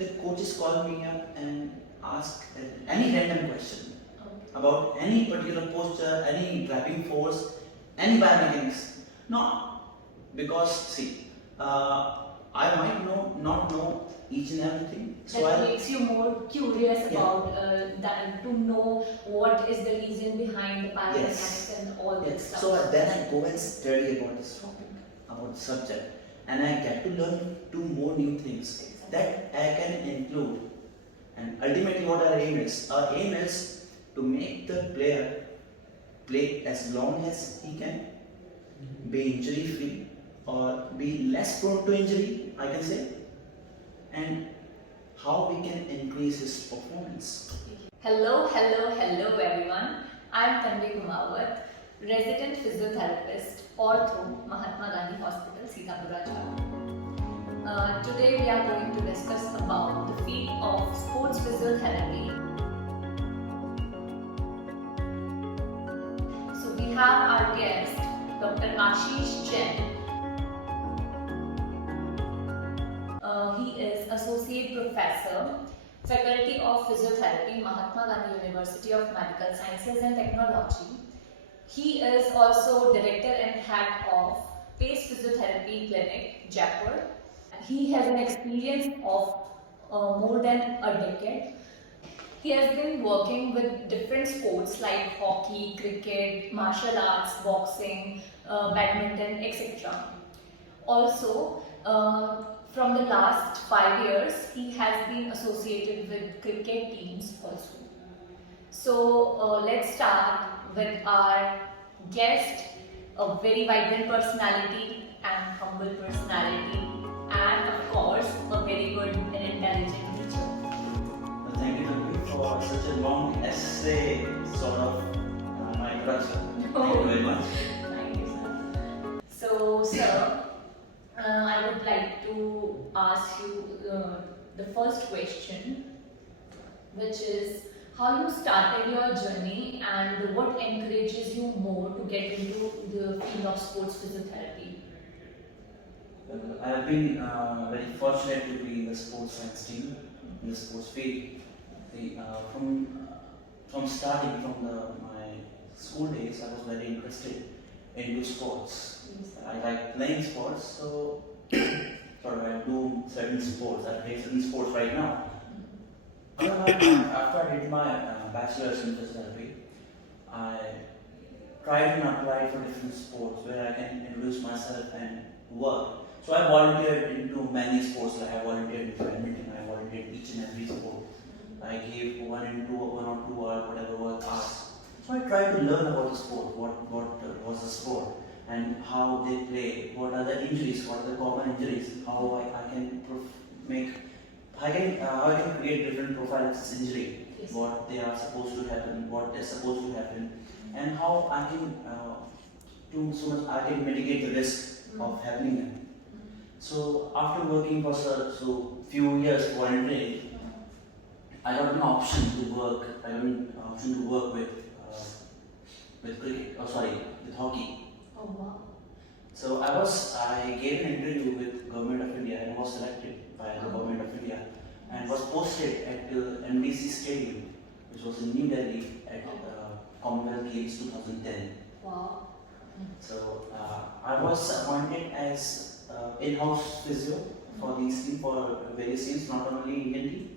the coaches call me up and ask any random question about any particular posture, any driving force, any biomechanics. No, because see, I might not know each and everything. So that makes you more curious about that, to know what is the reason behind the biomechanics and all this stuff. So then I go and study about this topic, about the subject, and I get to learn two more new things that I can include. And ultimately, what our aim is? Our aim is to make the player play as long as he can, be injury free or be less prone to injury, I can say, and how we can increase his performance. Hello everyone. I am Tanvi Kumawat, resident physiotherapist, ortho, Mahatma Gandhi Hospital, Sitapura, Jharkhand. Today we are going to discuss about the field of sports physiotherapy. So we have our guest, Dr. Ashish Jain. He is Associate Professor, Faculty of Physiotherapy, Mahatma Gandhi University of Medical Sciences and Technology. He is also Director and Head of Pace Physiotherapy Clinic, Jaipur. He has an experience of more than a decade. He has been working with different sports like hockey, cricket, martial arts, boxing, badminton, etc. Also, from the last 5 years, he has been associated with cricket teams also. So let's start with our guest, a very vibrant personality and humble personality, and of course, a very good and intelligent teacher. Well, thank you, Tanvi, for such a long essay, sort of my introduction. Thank you very much. Thank you, sir. So, sir, I would like to ask you the first question, which is how you started your journey and what encourages you more to get into the field of sports physiotherapy? Well, I have been very fortunate to be in the sports science team, in the sports field. From starting from my school days, I was very interested into sports. I like playing sports, so I do certain sports. I play certain sports right now. After I did my bachelor's in physiotherapy, I tried and applied for different sports where I can introduce myself and work. So I volunteered into many sports. Like I volunteered in badminton, I volunteered each and every sport. I gave one or two hours, whatever was asked. So I tried to learn about the sport, what was the sport, and how they play, what are the injuries, what are the common injuries, how I can create different profiles of injury, Yes. what they are supposed to happen, what is supposed to happen, and how I can mitigate the risk of happening them. So after working for few years volunteering, I got an option to work. With cricket. With hockey. Oh wow. So I gave an interview with Government of India and was selected by the Government of India and was posted at the MDC Stadium, which was in New Delhi at Commonwealth Games 2010. Wow. So I was appointed as in-house physio for these teams, for various teams, not only Indian team,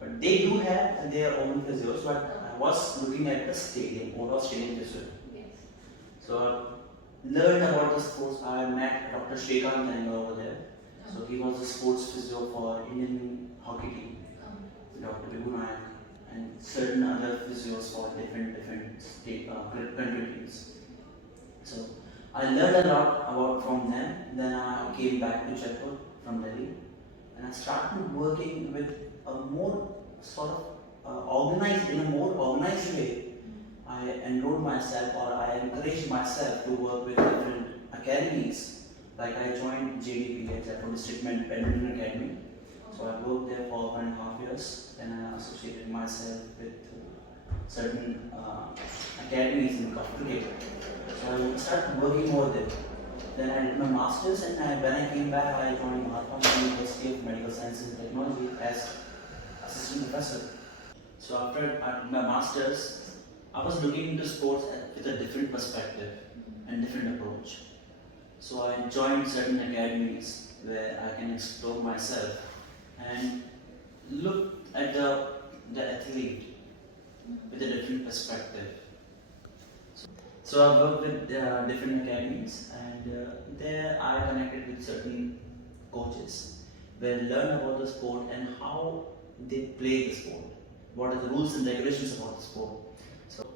but they do have their own physios. But I was looking at the stadium, overall stadium physio. Yes. So I learned about the sports. I met Dr. Shrikant over there. So he was the sports physio for Indian hockey team. Dr. Vibhu Nayak and certain other physios for different state country teams. So I learned a lot from them. Then I came back to Jaipur from Delhi, and I started working with a more sort of in a more organized way. I enrolled myself, or I encouraged myself to work with different academies. Like I joined JDP, Jaipur District Badminton Academy. So I worked there for 1.5 years, and I associated myself with certain academies in cricket. So I started working over there. Then I did my masters, and when I came back, I joined Mahatma Gandhi University of Medical Sciences and Technology as professor. So after my masters, I was looking into sports with a different perspective and different approach. So I joined certain academies where I can explore myself and look at the athlete with a different perspective. So I've worked with different academies, and there I connected with certain coaches where I learn about the sport and how they play the sport. What are the rules and regulations about the sport? So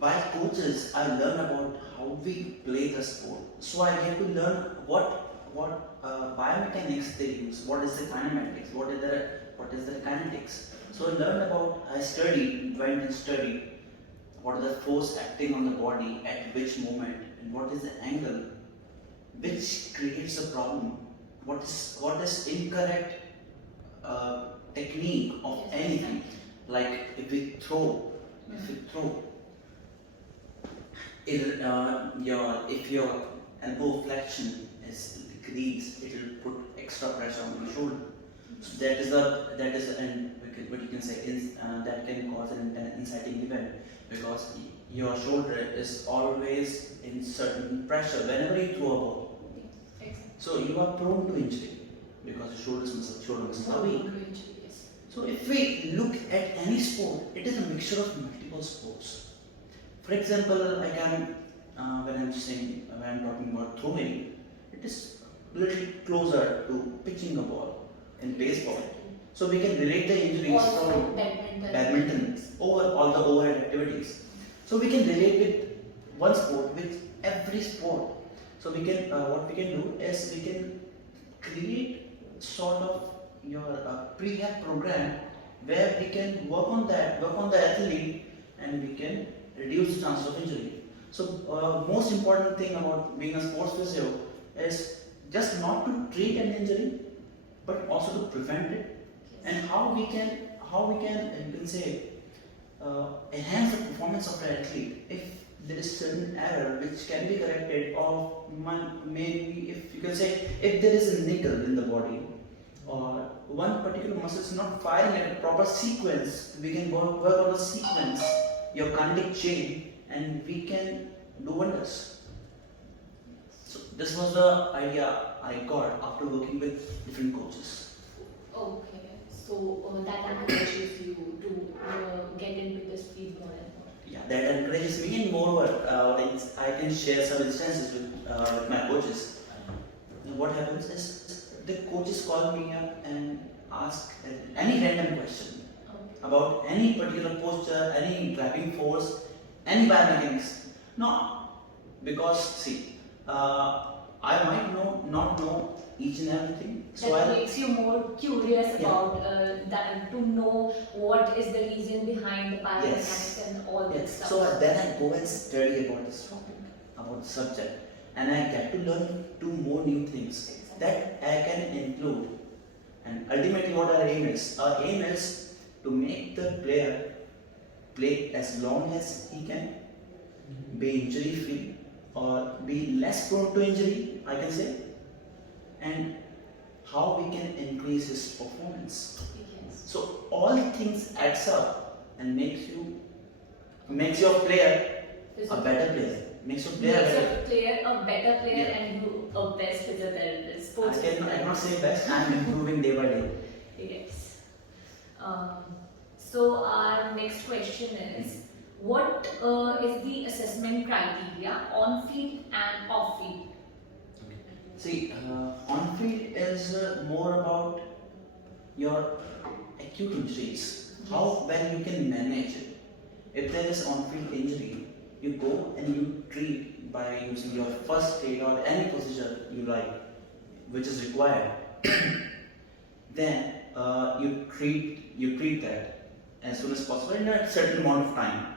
by coaches, I learn about how we play the sport. So I get to learn what biomechanics they use, what is the kinematics, what is the kinetics. So I went and studied what are the force acting on the body at which moment, and what is the angle which creates a problem. What is incorrect technique of anything. Like if we throw, if your elbow flexion is decreased, it will put extra pressure on your shoulder. So what you can say is that can cause an inciting event, because your shoulder is always in certain pressure whenever you throw a ball. So you are prone to injury because your shoulder muscles are weak. So if we look at any sport, it is a mixture of multiple sports. For example, I can when I'm talking about throwing, it is little closer to pitching a ball in baseball. So we can relate the injuries from badminton over all the overhead activities. So we can relate with one sport with every sport. So we can what we can do is we can create sort of your prehab program where we can work on the athlete, and we can reduce the chance of injury. So most important thing about being a sports physio is just not to treat an injury, but also to prevent it, and how we can you can say enhance the performance of the athlete if there is certain error which can be corrected, or maybe if you can say if there is a nickel in the body, or one particular muscle is not firing at a proper sequence, we can work on the sequence, your kinetic chain, and we can do wonders. So this was the idea I got after working with different coaches. Okay, so that encourages you to get into this field more and more. Yeah, that encourages me, and moreover, I can share some instances with my coaches. And what happens is the coaches call me up and ask any random question about any particular posture, any grabbing force, any biomechanics. No, because see, I might not know each and everything. So that makes you more curious about that, to know what is the reason behind the biomechanics and all that stuff. So then I go and study about this topic, about the subject, and I get to learn 2 more new things that I can include. And ultimately what our aim is to make the player play as long as he can, be injury free or be less prone to injury, I can say, and how we can increase his performance. So all things adds up and makes your player a better player. Makes your player a better player, and you a best physiotherapist. I cannot say best. I am improving day by day. Yes. So our next question is, what is the assessment criteria on field and off field? See, on field is more about your acute injuries, how well you can manage it. If there is on-field injury, you go and you treat by using your first aid or any procedure you like, which is required. Then you treat that as soon as possible in a certain amount of time.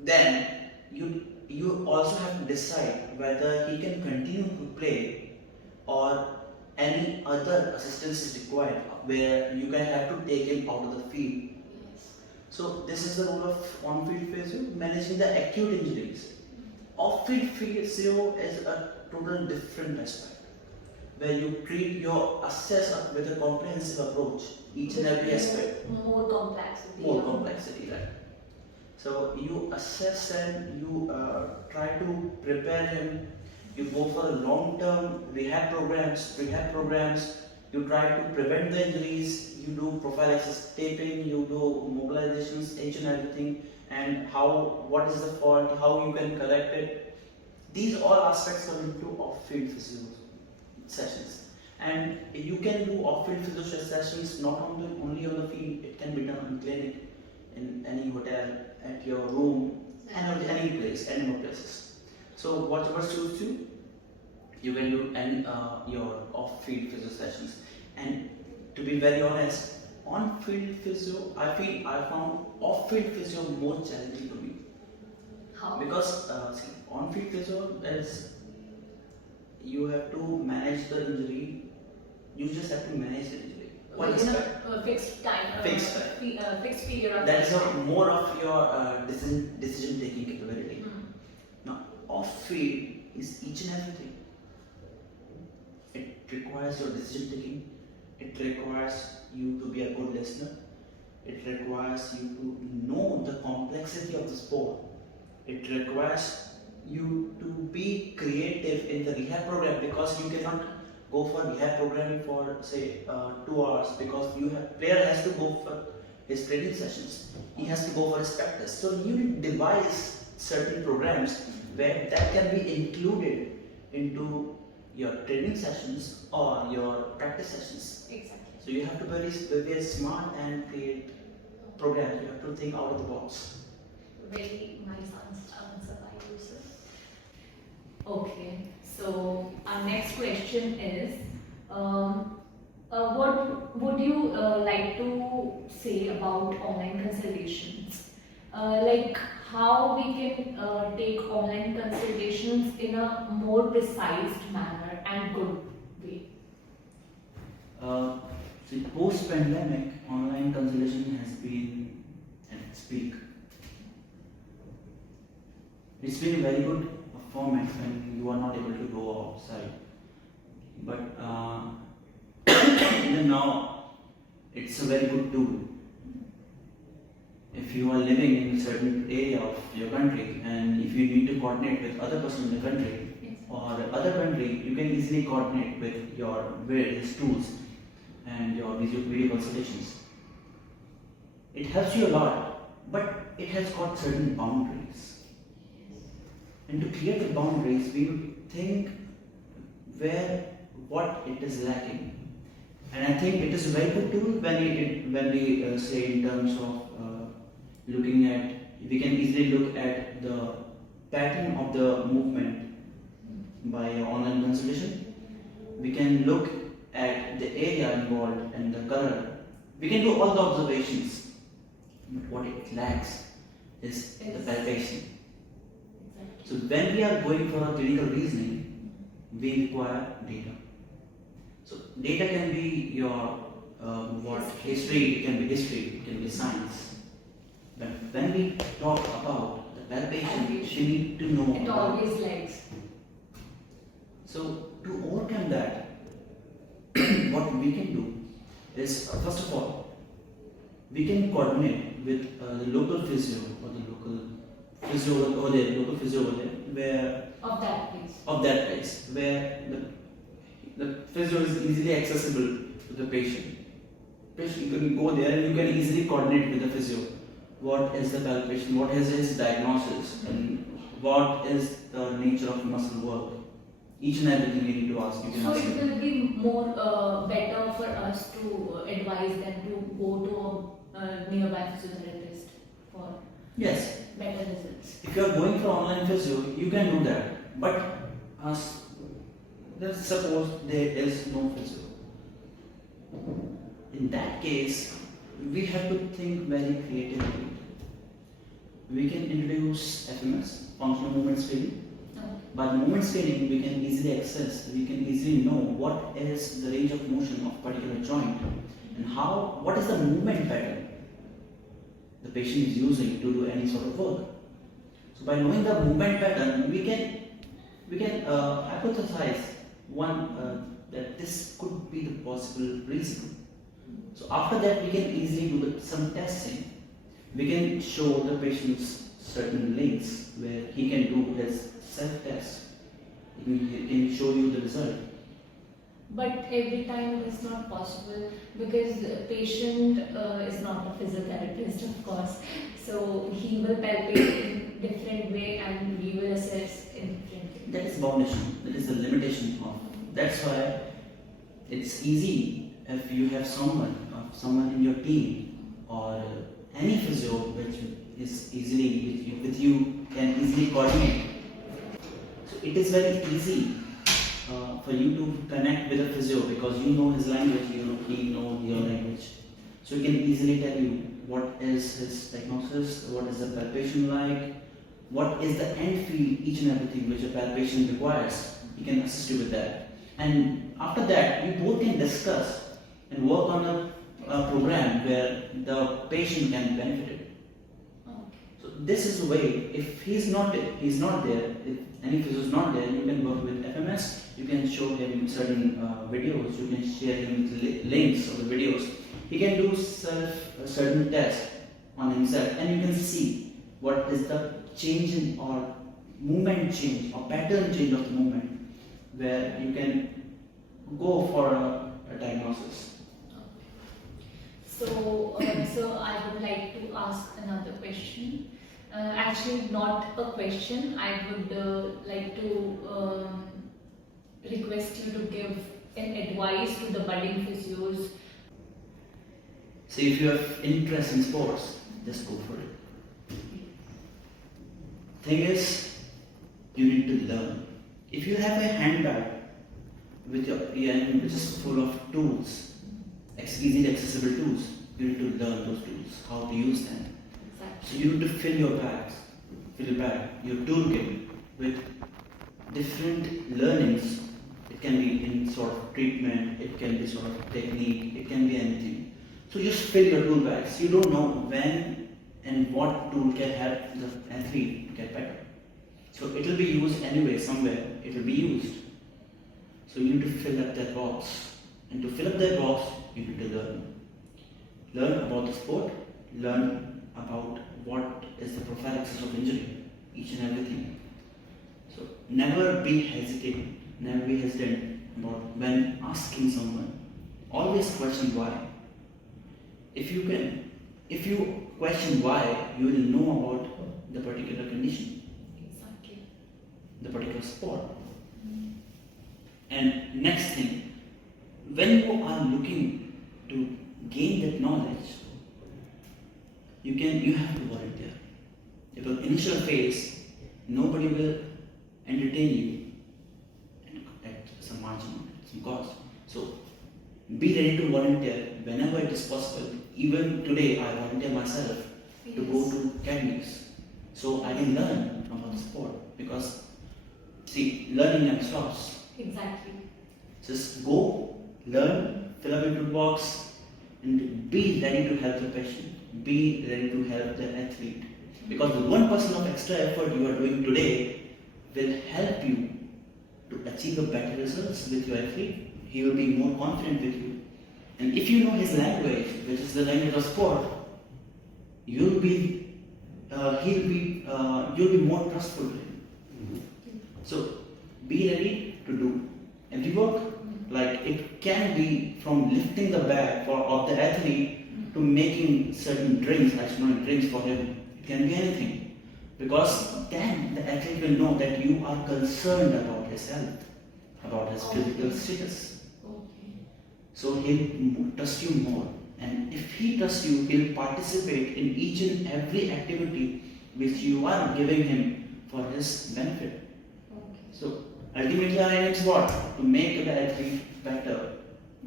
Then you also have to decide whether he can continue to play or any other assistance is required, where you can have to take him out of the field. So this is the role of on-field physio, managing the acute injuries. Off-field physio is a total different aspect. where you treat your assess with a comprehensive approach, each and every aspect. More complexity. More complexity, right? So you assess him, you try to prepare him, you go for a long-term rehab programs, you try to prevent the injuries, you do prophylaxis taping, you do mobilizations, each and everything, and what is the fault, how you can correct it. These all aspects come into off-field physio sessions. And you can do off-field physio sessions not only on the field, it can be done in clinic, in any hotel, at your room, and any place, any more places. So whatever suits you, you can do your off-field physio sessions. And to be very honest, on-field physio, I found off-field physio more challenging to me. How? Because on-field physio is, you have to manage the injury. You just have to manage the injury. Within a fixed time. Fixed time. Fixed period of That is time. more of your decision-taking capability. Now, off-field is each and everything. It requires your decision-taking. It requires you to be a good listener. It requires you to know the complexity of the sport. It requires you to be creative in the rehab program, because you cannot go for rehab programming for say 2 hours, because player has to go for his training sessions. He has to go for his practice. So you need to devise certain programs where that can be included into your training sessions or your practice sessions. Exactly. So you have to be very smart and create programs. You have to think out of the box. Very nice answer by you, sir. Okay, so our next question is, what would you like to say about online consultations? Like how we can take online consultations in a more precise manner and good way. See, post-pandemic, online consultation has been at its peak. It's been a very good format when you are not able to go outside. But even now, it's a very good tool. If you are living in a certain area of your country and if you need to coordinate with other person in the country or other country, you can easily coordinate with your various tools and your video consultations. It helps you a lot, but it has got certain boundaries. And to clear the boundaries, we would think what it is lacking. And I think it is a very good tool when we say in terms of looking at, we can easily look at the pattern of the movement by online consultation. We can look at the area involved and the color. We can do all the observations. But what it lacks is the palpation. So when we are going for a clinical reasoning, we require data. So data can be your history, it can be history, it can be science. But when we talk about the palpation, we need to know. It always lags. So to overcome that, what we can do is, first of all, we can coordinate with the local physio or the local physio over there, where Of that place. where the physio is easily accessible to the patient. You can go there and you can easily coordinate with the physio. What is the palpation? What is his diagnosis? And what is the nature of muscle work? Each and everything you need to ask. You can So ask it him. will be more better for us to advise them to go to a nearby physiotherapist for Yes. better results. If you are going for online physio, you can do that. But let's suppose there is no physio. In that case, we have to think very creatively. We can introduce FMS, functional movement screening. By the movement screening, we can easily we can easily know what is the range of motion of a particular joint and what is the movement pattern the patient is using to do any sort of work. So by knowing the movement pattern, we can hypothesize one that this could be the possible reason. So after that, we can easily do some testing. We can show the patients certain links where he can do his self-test. He can show you the result. But every time it's not possible because the patient is not a physiotherapist, of course. So he will palpate in different way and we will assess in different way. That is boundation. That is the limitation of. That's why it's easy if you have someone in your team or any physio which is easily with you can easily coordinate. So it is very easy for you to connect with a physio because you know his language, he knows your language. So he can easily tell you what is his diagnosis, what is the palpation like, what is the end field, each and everything which a palpation requires. He can assist you with that. And after that, you both can discuss and work on a program where the patient can benefit it. Okay. So this is the way. If he's not there, if any physio is not there, you can work with FMS, you can show him certain videos, you can share him links of the videos. He can do certain tests on himself and you can see what is the change in or movement change or pattern change of the movement where you can go for a diagnosis. So I would like to ask another question. Actually, not a question. I would like to request you to give an advice to the budding physios. So if you have interest in sports, just go for it. Thing is, you need to learn. If you have a handbag with which is full of tools, easily accessible tools, you need to learn those tools, how to use them. Exactly. So you need to fill your bag, your toolkit with different learnings. It can be in sort of treatment, it can be sort of technique, it can be anything. So just fill your tool bags. You don't know when and what tool can help the athlete get better. So it will be used anyway, somewhere, it will be used. So you need to fill up that box. And to fill up that box, you need to learn. Learn about the sport, learn about what is the prophylaxis of injury, each and everything. So never be hesitant about when asking someone. Always question why. If you question why, you will know about the particular condition, Exactly. the particular sport. And next thing, when you are looking to gain that knowledge, you have to volunteer. If an initial phase, nobody will entertain you at some margin, at some cost. So be ready to volunteer whenever it is possible. Even today, I volunteer myself to go to academies, so I can learn about the sport. Because see, learning never stops. Exactly. Just go, learn, fill up your toolbox, and be ready to help the patient. Be ready to help the athlete. Because the 1% of extra effort you are doing today will help you to achieve a better results with your athlete. He will be more confident with you. And if you know his language, which is the language of sport, you'll be more trustful to him. So be ready to do every work. Like it can be from lifting the bag of the athlete to making certain drinks, isomeric drinks for him. It can be anything. Because then the athlete will know that you are concerned about his health, about his physical status. So he'll trust you more. And if he trusts you, he'll participate in each and every activity which you are giving him for his benefit. So ultimately our aim is what? To make the athlete better.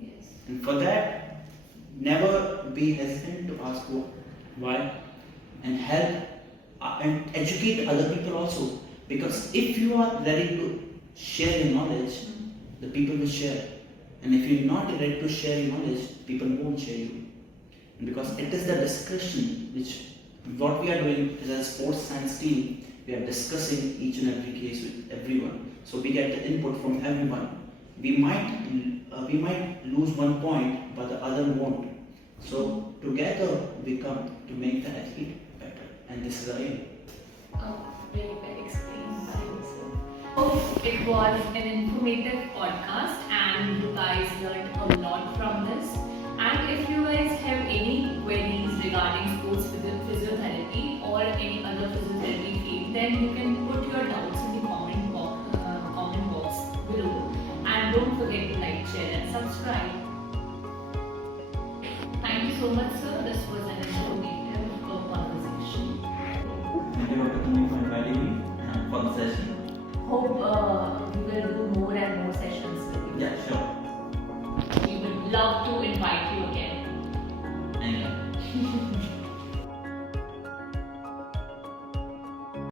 Yes. And for that, never be hesitant to ask why and help and educate other people also. Because if you are ready to share your knowledge, the people will share. And if you're not ready to share your knowledge, people won't share you. And because it is the discussion which what we are doing as a sports science team, we are discussing each and every case with everyone. So we get the input from everyone. we might lose one point, but the other won't. So together we come to make the athlete better, and this is our aim. Oh, very well explained by you, sir. Hope it was an informative podcast and you guys learned a lot from this. And if you guys have any queries regarding sports physiotherapy or any other physiotherapy field, then you can put your doubts in the comment box below. And don't forget to like, share and subscribe. Thank you so much, sir. This was an informative conversation. Thank you, Dr. Kumi, for inviting me for the session. Hope